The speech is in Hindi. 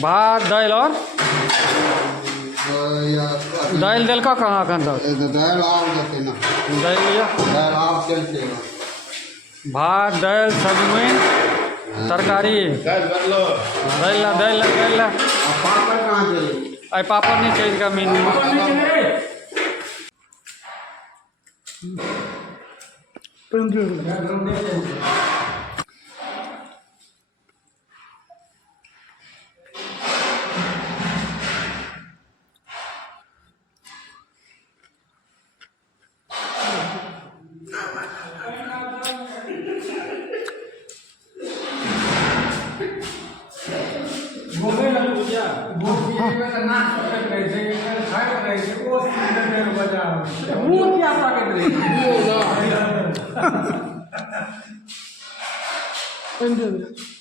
भात दाल और दाल दिल का कहाँ कहाँ था दाल आप देते ना दाल भैया दाल आप चलते हो भात दाल सब्जी तरकारी दाल ला पापड़ कहाँ चले आई पापड़ नहीं चाहिए का मीन क्या